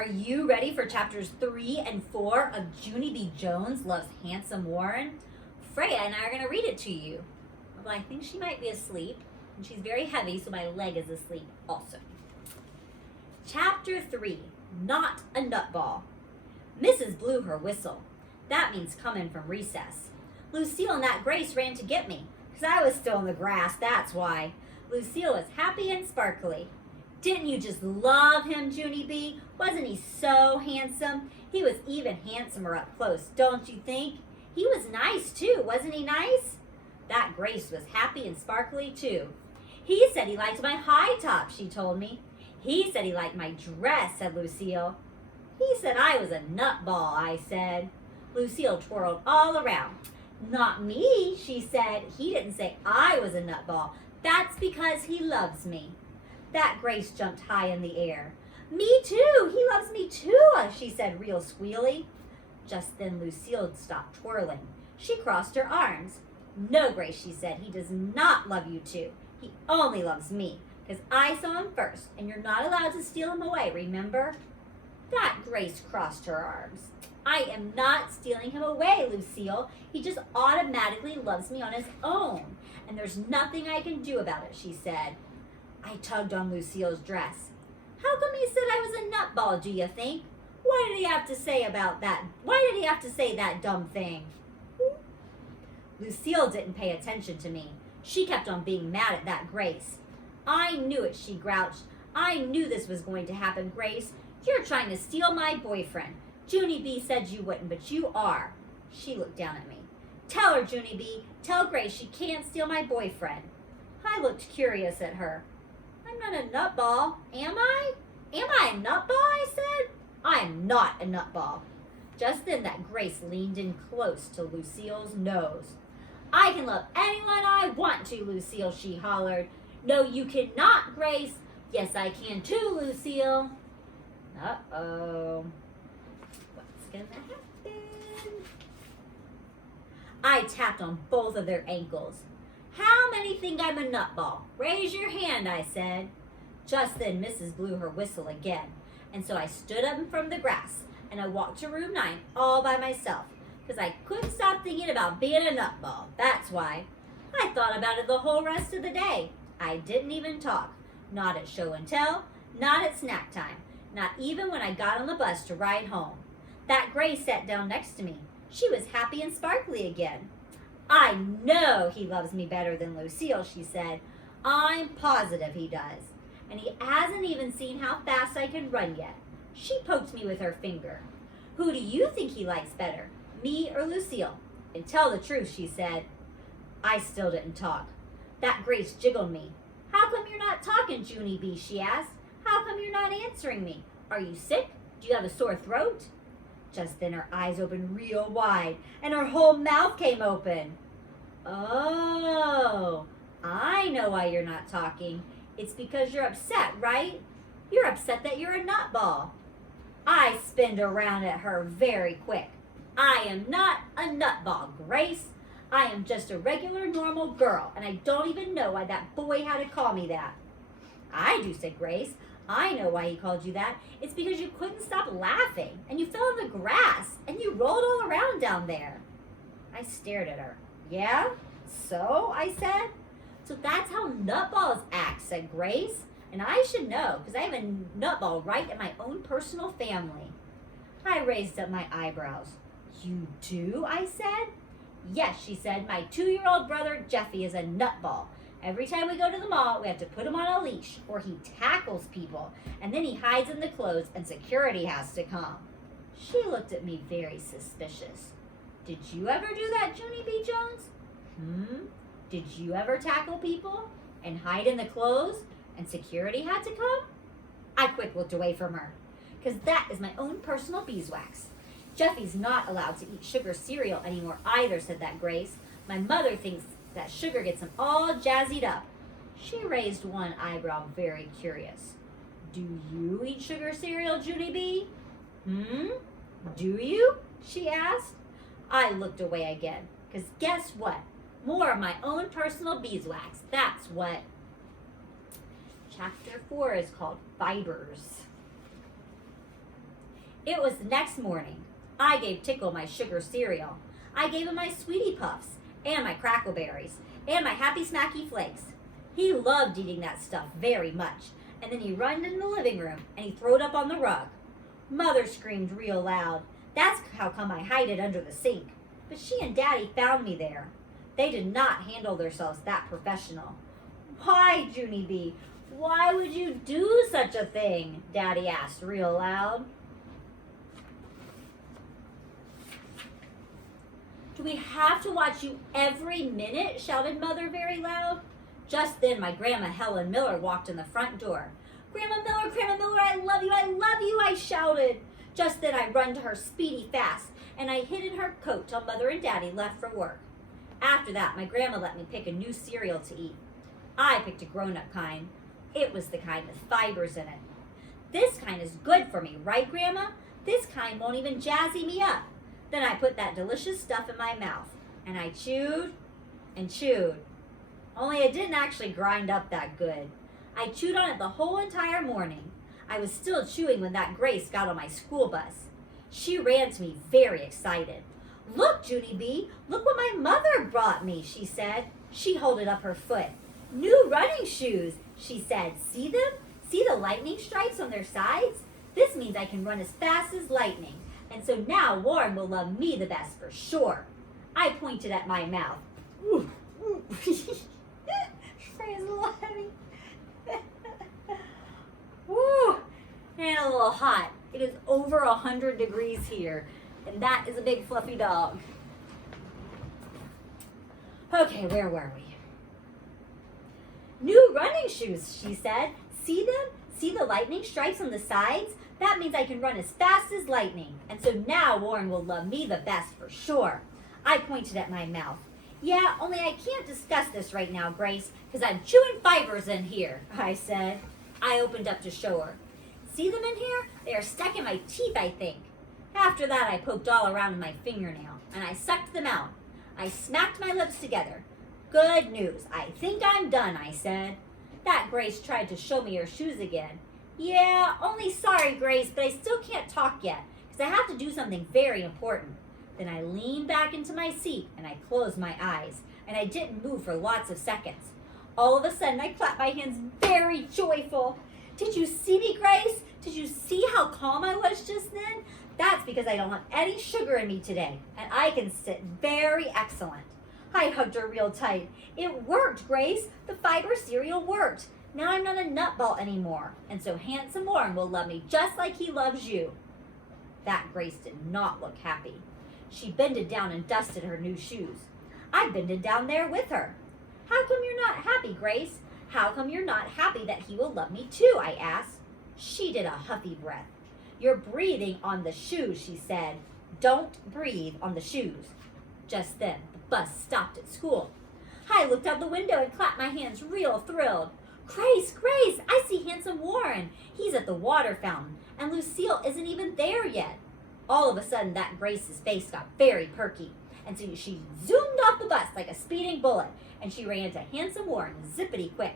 Are you ready for chapters 3 and 4 of Junie B. Jones Loves Handsome Warren? Freya and I are going to read it to you. Well, I think she might be asleep, and she's very heavy, so my leg is asleep also. Chapter 3, Not a Nutball. Mrs. blew her whistle. That means coming from recess. Lucille and that Grace ran to get me, because I was still in the grass, that's why. Lucille was happy and sparkly. Didn't you just love him, Junie B? Wasn't he so handsome? He was even handsomer up close, don't you think? He was nice, too. Wasn't he nice? That Grace was happy and sparkly, too. He said he liked my high top, she told me. He said he liked my dress, said Lucille. He said I was a nutball, I said. Lucille twirled all around. Not me, she said. He didn't say I was a nutball. That's because he loves me. That Grace jumped high in the air. Me too, he loves me too, she said real squealy. Just then Lucille stopped twirling. She crossed her arms. No, Grace, she said, he does not love you too. He only loves me, because I saw him first, and you're not allowed to steal him away, remember? That Grace crossed her arms. I am not stealing him away, Lucille. He just automatically loves me on his own, and there's nothing I can do about it, she said. I tugged on Lucille's dress. How come he said I was a nutball, do you think? Why did he have to say about that? Why did he have to say that dumb thing? Lucille didn't pay attention to me. She kept on being mad at that Grace. I knew it, she grouched. I knew this was going to happen, Grace. You're trying to steal my boyfriend. Junie B said you wouldn't, but you are. She looked down at me. Tell her, Junie B. Tell Grace she can't steal my boyfriend. I looked curious at her. I'm not a nutball, am I? Am I a nutball, I said. I'm not a nutball. Just then that Grace leaned in close to Lucille's nose. I can love anyone I want to, Lucille, she hollered. No, you cannot, Grace. Yes, I can too, Lucille. Uh-oh. What's gonna happen? I tapped on both of their ankles. How many think I'm a nutball? Raise your hand, I said. Just then, Mrs. blew her whistle again, and so I stood up from the grass, and I walked to room 9 all by myself, because I couldn't stop thinking about being a nutball. That's why. I thought about it the whole rest of the day. I didn't even talk. Not at show and tell, not at snack time, not even when I got on the bus to ride home. That Grace sat down next to me. She was happy and sparkly again. I know he loves me better than Lucille, she said. I'm positive he does. And he hasn't even seen how fast I can run yet. She poked me with her finger. Who do you think he likes better, me or Lucille? And tell the truth, she said. I still didn't talk. That Grace jiggled me. How come you're not talking, Junie B, she asked. How come you're not answering me? Are you sick? Do you have a sore throat? Just then her eyes opened real wide, and her whole mouth came open. Oh, I know why you're not talking. It's because you're upset, right? You're upset that you're a nutball. I spinned around at her very quick. I am not a nutball, Grace. I am just a regular normal girl, and I don't even know why that boy had to call me that. I do, said Grace. I know why he called you that. It's because you couldn't stop laughing, and you fell in the grass, and you rolled all around down there. I stared at her. Yeah? So? I said. So that's how nutballs act, said Grace. And I should know, because I have a nutball right in my own personal family. I raised up my eyebrows. You do? I said. Yes, she said. My 2-year-old brother, Jeffy, is a nutball. Every time we go to the mall, we have to put him on a leash, or he tackles people, and then he hides in the clothes, and security has to come. She looked at me very suspicious. Did you ever do that, Junie B. Jones? Did you ever tackle people, and hide in the clothes, and security had to come? I quick looked away from her, because that is my own personal beeswax. Jeffy's not allowed to eat sugar cereal anymore either, said that Grace. My mother thinks that sugar gets him all jazzied up. She raised one eyebrow, very curious. Do you eat sugar cereal, Junie B? Do you? She asked. I looked away again, because guess what? More of my own personal beeswax, that's what. Chapter 4 is called Fibers. It was the next morning. I gave Tickle my sugar cereal. I gave him my Sweetie Puffs, and my Crackleberries, and my Happy Smacky Flakes. He loved eating that stuff very much, and then he run in the living room, and he throwed up on the rug. Mother screamed real loud. That's how come I hide it under the sink. But she and Daddy found me there. They did not handle themselves that professional. Why, Junie B? Why would you do such a thing? Daddy asked real loud. Do we have to watch you every minute? Shouted Mother very loud. Just then my Grandma Helen Miller walked in the front door. Grandma Miller, I love you, I shouted. Just then I run to her speedy fast, and I hid in her coat till Mother and Daddy left for work. After that, my grandma let me pick a new cereal to eat. I picked a grown-up kind. It was the kind with fibers in it. This kind is good for me, right, Grandma? This kind won't even jazzy me up. Then I put that delicious stuff in my mouth, and I chewed and chewed. Only it didn't actually grind up that good. I chewed on it the whole entire morning. I was still chewing when that Grace got on my school bus. She ran to me very excited. Look, Junie B, look what my mother brought me, she said. She holded up her foot. New running shoes, she said. See them? See the lightning stripes on their sides? This means I can run as fast as lightning. And so now Warren will love me the best for sure. I pointed at my mouth. Ooh, ooh. Praise the Lord. Woo! And a little hot. It is over 100 degrees here. And that is a big fluffy dog. Okay, where were we? New running shoes, she said. See them? See the lightning stripes on the sides? That means I can run as fast as lightning. And so now Warren will love me the best for sure. I pointed at my mouth. Yeah, only I can't discuss this right now, Grace, because I'm chewing fibers in here, I said. I opened up to show her. See them in here? They are stuck in my teeth, I think. After that, I poked all around with my fingernail, and I sucked them out. I smacked my lips together. Good news. I think I'm done, I said. That Grace tried to show me her shoes again. Yeah, only sorry, Grace, but I still can't talk yet, because I have to do something very important. Then I leaned back into my seat, and I closed my eyes, and I didn't move for lots of seconds. All of a sudden, I clapped my hands very joyful. Did you see me, Grace? Did you see how calm I was just then? That's because I don't have any sugar in me today, and I can sit very excellent. I hugged her real tight. It worked, Grace. The fiber cereal worked. Now I'm not a nutball anymore, and so handsome Warren will love me just like he loves you. That Grace did not look happy. She bended down and dusted her new shoes. I bended down there with her. How come you're not happy, Grace? How come you're not happy that he will love me too, I asked. She did a huffy breath. You're breathing on the shoes, she said. Don't breathe on the shoes. Just then, the bus stopped at school. I looked out the window and clapped my hands real thrilled. Grace, Grace, I see handsome Warren. He's at the water fountain, and Lucille isn't even there yet. All of a sudden, that Grace's face got very perky, and so she zoomed off the bus like a speeding bullet, and she ran to handsome Warren zippity quick.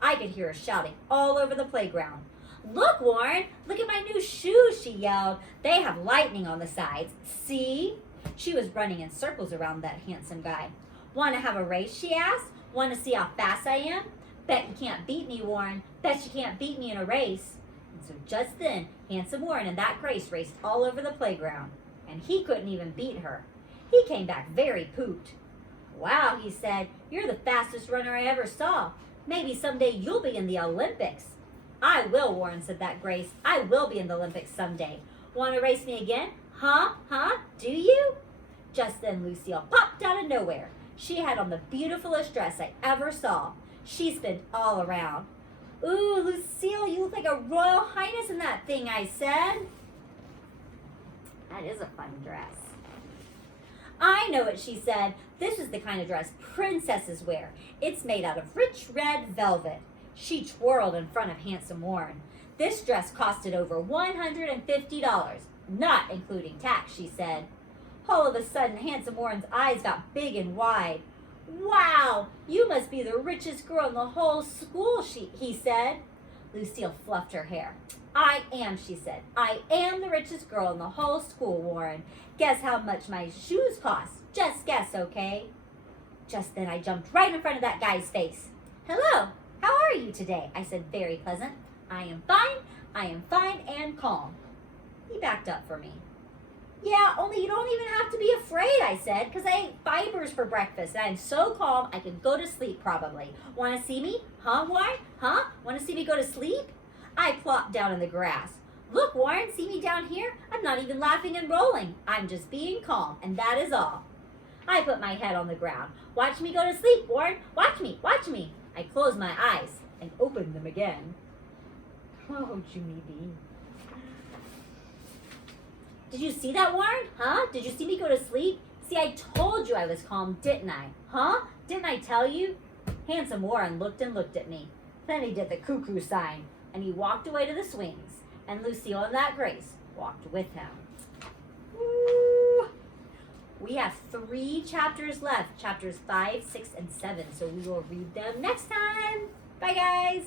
I could hear her shouting all over the playground. Look, Warren, look at my new shoes, she yelled. They have lightning on the sides. See? She was running in circles around that handsome guy. Want to have a race, she asked. Want to see how fast I am? Bet you can't beat me, Warren. Bet you can't beat me in a race. And so just then, handsome Warren and that Grace raced all over the playground. And he couldn't even beat her. He came back very pooped. Wow, he said, you're the fastest runner I ever saw. Maybe someday you'll be in the Olympics. I will, Warren, said that Grace. I will be in the Olympics someday. Want to race me again? Huh? Do you? Just then Lucille popped out of nowhere. She had on the beautifulest dress I ever saw. She spun all around. Ooh, Lucille, you look like a royal highness in that thing, I said. That is a fun dress. I know it, she said. This is the kind of dress princesses wear. It's made out of rich red velvet. She twirled in front of handsome Warren. This dress costed over $150, not including tax, she said. All of a sudden, handsome Warren's eyes got big and wide. Wow, you must be the richest girl in the whole school, he said. Lucille fluffed her hair. I am, she said. I am the richest girl in the whole school, Warren. Guess how much my shoes cost. Just guess, okay? Just then I jumped right in front of that guy's face. Hello, how are you today? I said, very pleasant. I am fine and calm. He backed up for me. Yeah, only you don't even have to be afraid, I said, because I ate fibers for breakfast, and I'm so calm I could go to sleep probably. Want to see me? Huh, Warren? Huh? Want to see me go to sleep? I plopped down in the grass. Look, Warren, see me down here? I'm not even laughing and rolling. I'm just being calm, and that is all. I put my head on the ground. Watch me go to sleep, Warren. Watch me, watch me. I closed my eyes and opened them again. Oh, Junie bee. Did you see that, Warren? Huh? Did you see me go to sleep? See, I told you I was calm, didn't I? Huh? Didn't I tell you? Handsome Warren looked and looked at me. Then he did the cuckoo sign, and he walked away to the swings, and Lucille and that Grace walked with him. Woo! We have 3 chapters left, chapters 5, 6, and 7, so we will read them next time. Bye, guys.